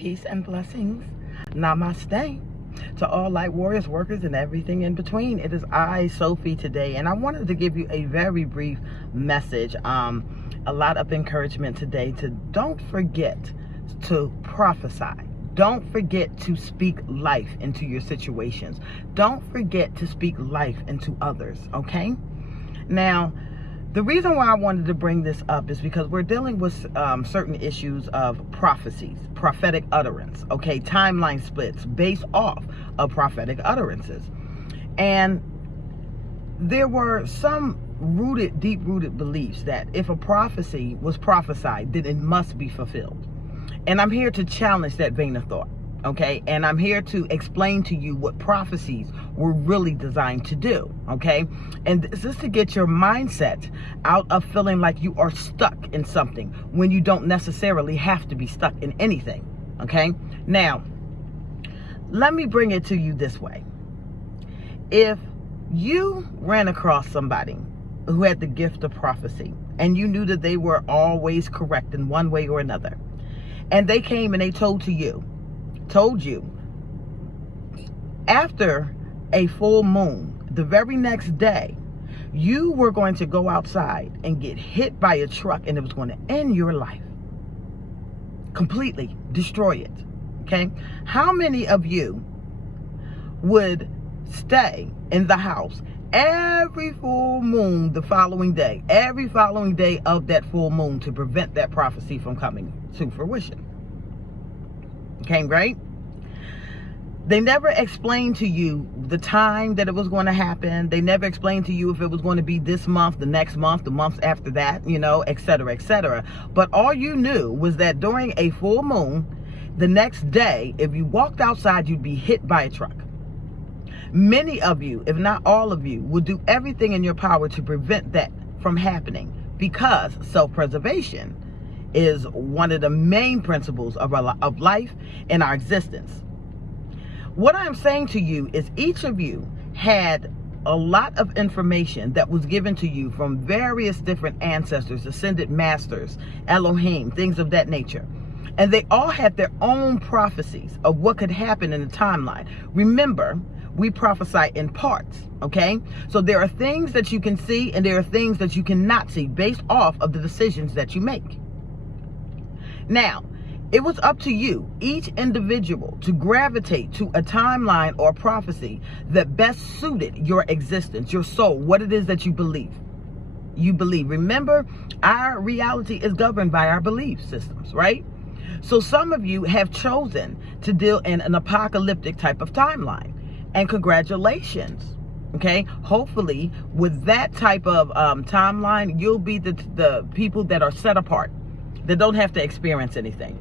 Peace and blessings. Namaste. To all light warriors, workers, and everything in between. It is I, Sophie, today, and I wanted to give you a very brief message. A lot of encouragement today to don't forget to prophesy. Don't forget to speak life into your situations. Don't forget to speak life into others, okay? Now, the reason why I wanted to bring this up is because we're dealing with certain issues of prophecies, prophetic utterance, okay? Timeline splits based off of prophetic utterances. And there were some deep-rooted beliefs that if a prophecy was prophesied, then it must be fulfilled. And I'm here to challenge that vein of thought, okay? And I'm here to explain to you what prophecies were really designed to do, okay? And this is to get your mindset out of feeling like you are stuck in something when you don't necessarily have to be stuck in anything, okay? Now, let me bring it to you this way. If you ran across somebody who had the gift of prophecy and you knew that they were always correct in one way or another, and they came and they told you after a full moon, the very next day, you were going to go outside and get hit by a truck and it was going to end your life. Completely destroy it. Okay? How many of you would stay in the house every full moon the following day, every following day of that full moon to prevent that prophecy from coming to fruition? Okay, right? They never explained to you the time that it was going to happen. They never explained to you if it was going to be this month, the next month, the months after that, you know, et cetera, et cetera. But all you knew was that during a full moon, the next day, if you walked outside, you'd be hit by a truck. Many of you, if not all of you, will do everything in your power to prevent that from happening, because self-preservation is one of the main principles of life and our existence. What I'm saying to you is each of you had a lot of information that was given to you from various different ancestors, ascended masters, Elohim, things of that nature. And they all had their own prophecies of what could happen in the timeline. Remember, we prophesy in parts, okay? So there are things that you can see and there are things that you cannot see based off of the decisions that you make. Now, it was up to you, each individual, to gravitate to a timeline or a prophecy that best suited your existence, your soul, what it is that you believe. Remember, our reality is governed by our belief systems, right? So some of you have chosen to deal in an apocalyptic type of timeline. And congratulations, okay? Hopefully, with that type of timeline, you'll be the people that are set apart, that don't have to experience anything.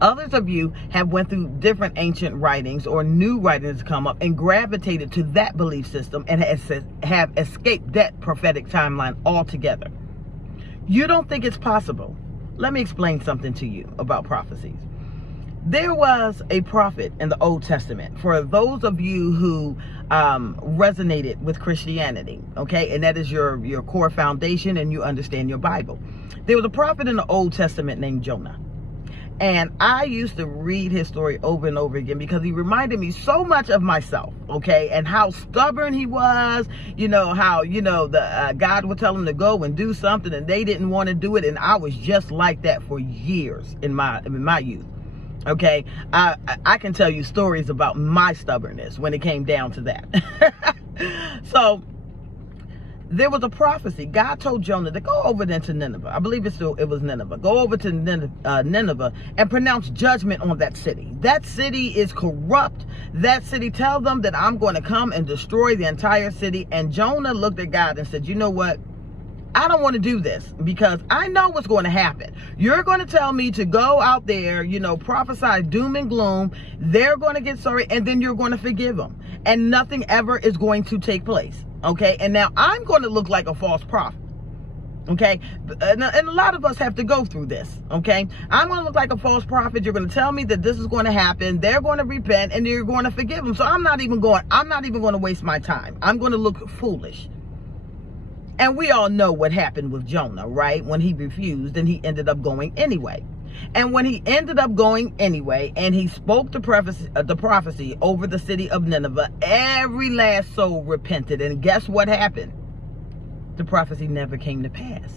Others of you have went through different ancient writings or new writings come up and gravitated to that belief system and have escaped that prophetic timeline altogether. You don't think it's possible. Let me explain something to you about prophecies. There was a prophet in the Old Testament, for those of you who resonated with Christianity, okay, and that is your core foundation and you understand your Bible. There was a prophet in the Old Testament named Jonah. And I used to read his story over and over again because he reminded me so much of myself, okay? And how stubborn he was, how, God would tell him to go and do something and they didn't want to do it. And I was just like that for years in my youth, okay? I can tell you stories about my stubbornness when it came down to that. So there was a prophecy. God told Jonah to go over then to Nineveh. I believe it was Nineveh. Go over to Nineveh and pronounce judgment on that city. That city is corrupt. That city, tell them that I'm going to come and destroy the entire city. And Jonah looked at God and said, you know what? I don't want to do this because I know what's going to happen. You're going to tell me to go out there, prophesy doom and gloom. They're going to get sorry and then you're going to forgive them. And nothing ever is going to take place. Okay, and now I'm going to look like a false prophet. Okay, and a lot of us have to go through this. Okay, I'm going to look like a false prophet. You're going to tell me that this is going to happen. They're going to repent and you're going to forgive them. So I'm not even going to waste my time. I'm going to look foolish. And we all know what happened with Jonah, right? When he refused and he ended up going anyway. And when he ended up going anyway, and he spoke the prophecy over the city of Nineveh, every last soul repented. And guess what happened? The prophecy never came to pass.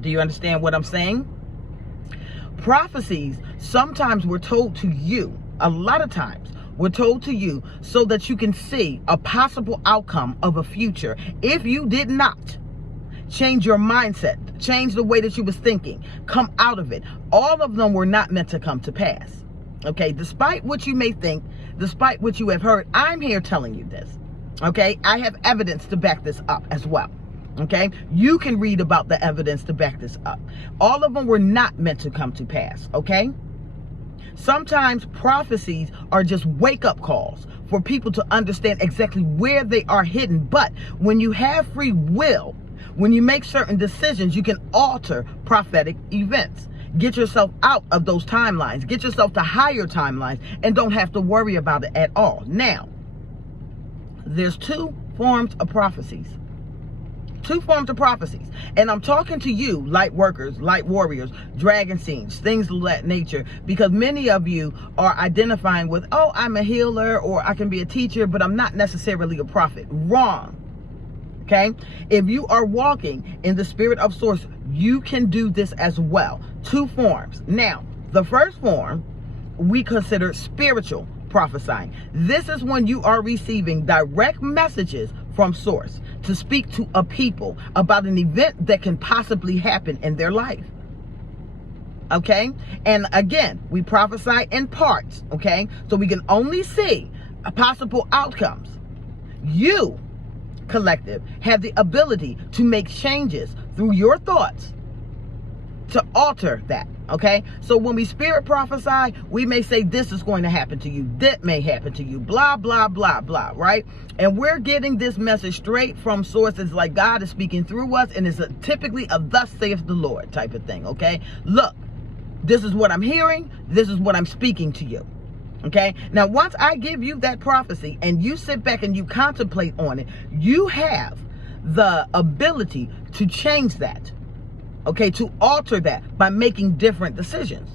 Do you understand what I'm saying? Prophecies sometimes were told to you, a lot of times were told to you so that you can see a possible outcome of a future. If you did not change your mindset, change the way that you was thinking, come out of it, all of them were not meant to come to pass. Okay, despite what you may think, despite what you have heard, I'm here telling you this. Okay, I have evidence to back this up as well. Okay, you can read about the evidence to back this up. All of them were not meant to come to pass. Okay, sometimes prophecies are just wake-up calls for people to understand exactly where they are hidden. But when you have free will, when you make certain decisions, you can alter prophetic events. Get yourself out of those timelines. Get yourself to higher timelines and don't have to worry about it at all. Now, there's two forms of prophecies. Two forms of prophecies. And I'm talking to you, light workers, light warriors, dragon seeds, things of that nature, because many of you are identifying with, oh, I'm a healer, or I can be a teacher, but I'm not necessarily a prophet. Wrong. Okay? If you are walking in the spirit of source, you can do this as well. Two forms. Now, the first form we consider spiritual prophesying. This is when you are receiving direct messages from source to speak to a people about an event that can possibly happen in their life. Okay? And again, we prophesy in parts. Okay? So we can only see possible outcomes. You, collective, have the ability to make changes through your thoughts to alter that. Okay, so when we spirit prophesy, we may say this is going to happen to you, that may happen to you, blah blah blah blah, right? And we're getting this message straight from sources, like God is speaking through us, and it's typically a thus saith the Lord type of thing. Okay, look, this is what I'm hearing, this is what I'm speaking to you. Okay, now once I give you that prophecy and you sit back and you contemplate on it, you have the ability to change that. Okay, to alter that by making different decisions.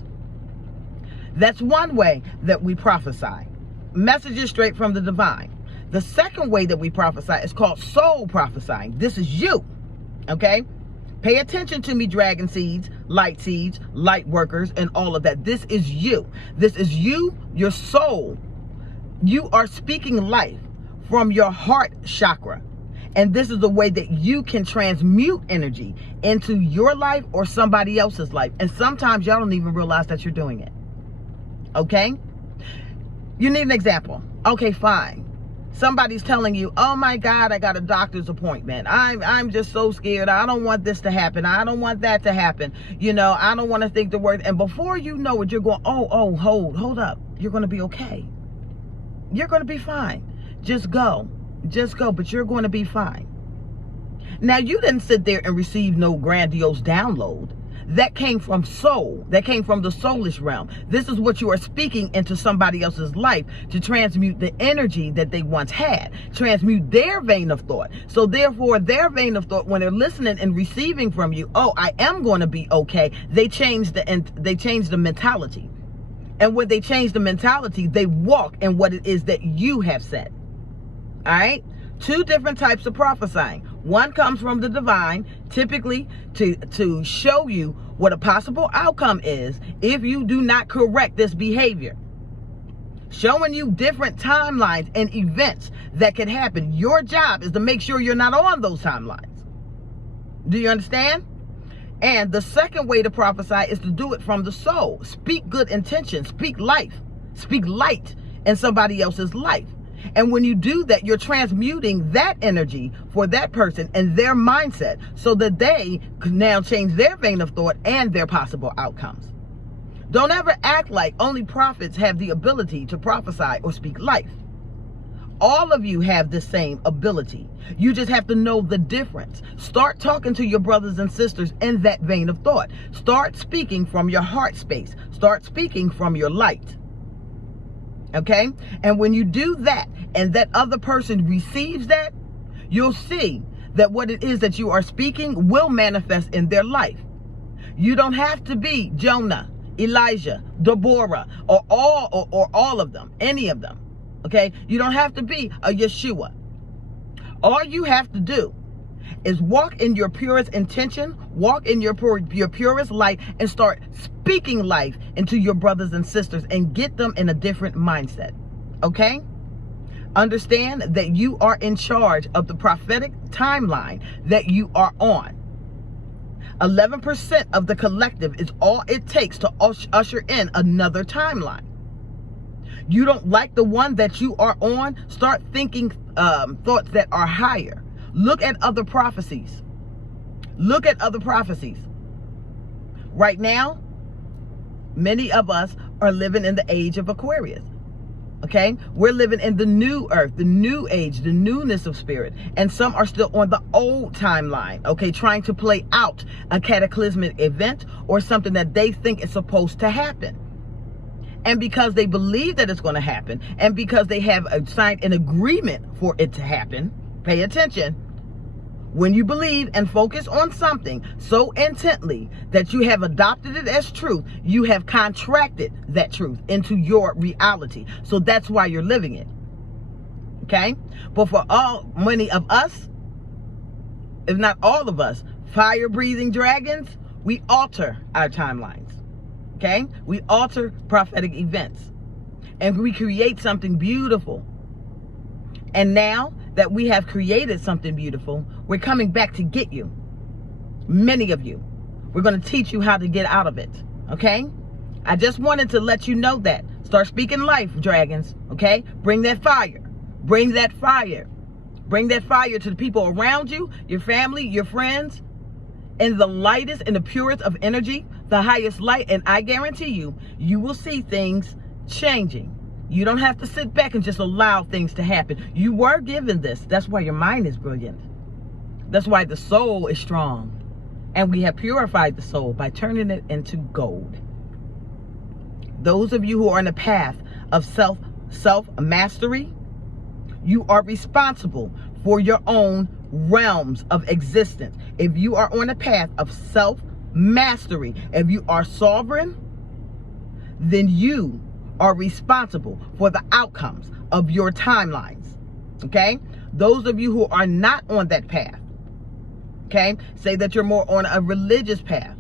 That's one way that we prophesy. Messages straight from the divine. The second way that we prophesy is called soul prophesying. This is you. Okay? Pay attention to me, dragon seeds, light workers, and all of that. This is you. This is you, your soul. You are speaking life from your heart chakra. And this is the way that you can transmute energy into your life or somebody else's life. And sometimes y'all don't even realize that you're doing it. Okay? You need an example. Okay, fine. Somebody's telling you, oh my God, I got a doctor's appointment. I'm just so scared. I don't want this to happen. I don't want that to happen. You know, I don't want to think the word. And before you know it, you're going, hold up. You're going to be okay. You're going to be fine. Just go, but you're going to be fine. Now, you didn't sit there and receive no grandiose download. That came from soul. That came from the soulish realm. This is what you are speaking into somebody else's life to transmute the energy that they once had, transmute their vein of thought. So therefore, their vein of thought, when they're listening and receiving from you, oh, I am going to be okay. They change the mentality. And when they change the mentality, they walk in what it is that you have said. All right? Two different types of prophesying. One comes from the divine, typically to show you what a possible outcome is if you do not correct this behavior. Showing you different timelines and events that could happen. Your job is to make sure you're not on those timelines. Do you understand? And the second way to prophesy is to do it from the soul. Speak good intentions, speak life, speak light in somebody else's life. And when you do that, you're transmuting that energy for that person and their mindset so that they can now change their vein of thought and their possible outcomes. Don't ever act like only prophets have the ability to prophesy or speak life. All of you have the same ability. You just have to know the difference. Start talking to your brothers and sisters in that vein of thought. Start speaking from your heart space. Start speaking from your light. Okay? And when you do that and that other person receives that, you'll see that what it is that you are speaking will manifest in their life. You don't have to be Jonah, Elijah, Deborah, or all of them, any of them. Okay? You don't have to be a Yeshua. All you have to do is walk in your purest intention, walk in your purest light, and start speaking life into your brothers and sisters and get them in a different mindset. Okay? Understand that you are in charge of the prophetic timeline that you are on. 11% of the collective is all it takes to usher in another timeline. You don't like the one that you are on? Start thinking thoughts that are higher. Look at other prophecies. Look at other prophecies. Right now, many of us are living in the age of Aquarius. Okay? We're living in the new earth, the new age, the newness of spirit. And some are still on the old timeline, okay, trying to play out a cataclysmic event or something that they think is supposed to happen. And because they believe that it's going to happen, and because they have signed an agreement for it to happen, pay attention. When you believe and focus on something so intently that you have adopted it as truth, you have contracted that truth into your reality. So that's why you're living it. Okay? But for many of us, if not all of us, fire-breathing dragons, we alter our timelines. Okay? We alter prophetic events. And we create something beautiful. And now that we have created something beautiful, we're coming back to get you. Many of you. We're going to teach you how to get out of it. Okay? I just wanted to let you know that. Start speaking life, dragons. Okay? Bring that fire. Bring that fire. Bring that fire to the people around you, your family, your friends, in the lightest and the purest of energy, the highest light. And I guarantee you, you will see things changing. You don't have to sit back and just allow things to happen. You were given this. That's why your mind is brilliant. That's why the soul is strong. And we have purified the soul by turning it into gold. Those of you who are on the path of self-mastery, you are responsible for your own realms of existence. If you are on a path of self-mastery, if you are sovereign, then you are responsible for the outcomes of your timelines. Okay? Those of you who are not on that path, okay, say that you're more on a religious path,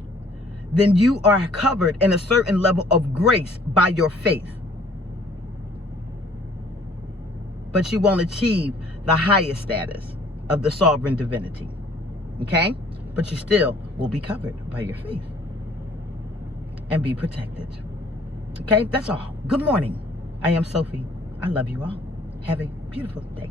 then you are covered in a certain level of grace by your faith. But you won't achieve the highest status of the sovereign divinity. Okay? But you still will be covered by your faith and be protected. Okay, that's all. Good morning. I am Sophie. I love you all. Have a beautiful day.